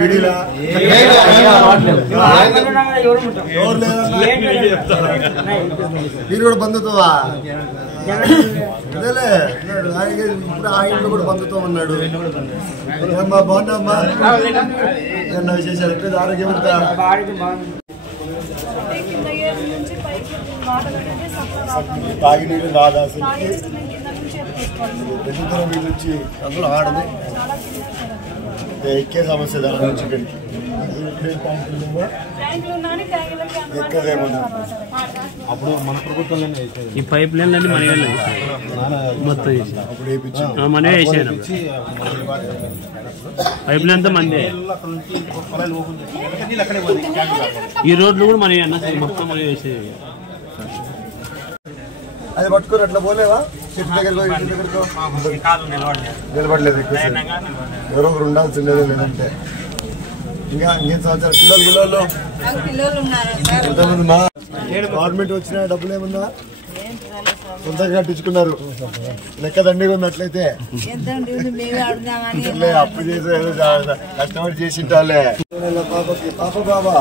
బీడీలా మీరు కూడా బంధుత్వా అదేలే ఇప్పుడు ఆ ఇంట్లో కూడా బంధుత్వం అన్నాడు. అమ్మా బాగున్నామ్మా, ఏమన్నా విశేషాలు ఎట్లేదు? ఆరోగ్యం అంతా తాగి నీళ్ళు రాదా అసలు? వీళ్ళ నుంచి అందులో ఆడదు ఎక్కే సమస్య దాని నుంచి ఎక్కదేమన్నా. అప్పుడు మన ప్రభుత్వం ఈ పైప్ లైన్ అన్ని మన మొత్తం మనమే వేసాను. పైప్ లైన్ అంతా మందే. ఈ రోడ్లు కూడా మనమే అన్న మొత్తం మనమే వేసేది. అది పట్టుకుని అట్లా పోలేవా? చెట్టు దగ్గరకు నిలబడలేదు. ఎవరో ఒకరు ఉండాల్సిందేదో లేదంటే. ఇంకా ఇంకేం సంవత్సరాలు పిల్లలు ఎంతమంది మా గవర్నమెంట్ వచ్చిన డబ్బులు ఏమన్నా సొంతంగా కట్టించుకున్నారు? లెక్క దండిగా ఉన్నట్లయితే అప్పు చేసే కష్టపడి చేసింటాలే. పాపకి పాప బాబా